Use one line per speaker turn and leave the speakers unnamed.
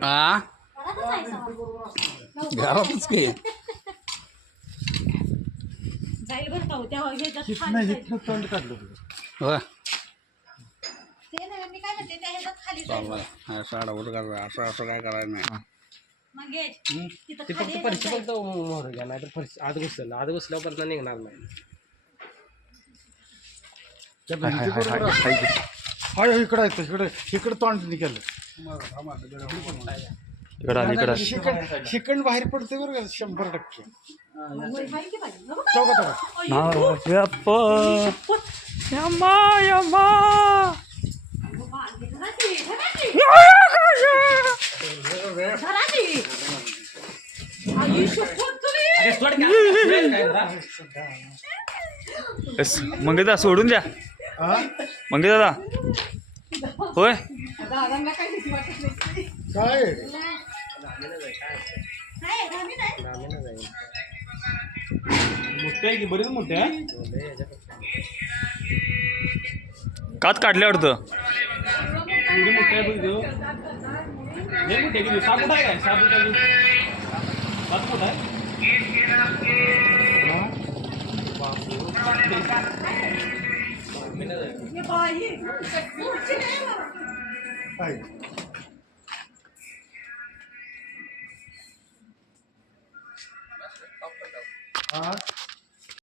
आ घरातच की
जाईल बरं का हो, तेव्हा ह्याच्यात
हिथनं
खाली जाईल.
हिथनं तोंड काढलं तुझं.
होय
ते नाही मी काय म्हणते त्या ह्याच्यात खाली जाईल
चाललाय असं असं असं काय करायचं नाही
मग घे. तिथं
ते
खाली
फक्त परिस्थिती फक्त मोहर घ्या नाहीतर परिस्थिती आत घुसलं आत घुसल्यावर निघणार नाही
त्या भिंती बरोबर असतं. हाय हाय, इकडं आहे इकडे इकडे तोंड निघालं
इकडं इकडं
शिकण शिकण बाहेर पडते बरं का शंभर टक्के. चौका चौका
नाव्याप. एस, मंगेदा सोडून द्या
हा?
मंगे दादा? होय.
काय.
मोठे आहे की? बरेच मोठे
कात काढल्या वाटतं?
एवढी मोठे आहे बघ देऊ लय मोठे आहे की सात आहे काय? सात फूट आहे सात फूट आहे?
हे बाई.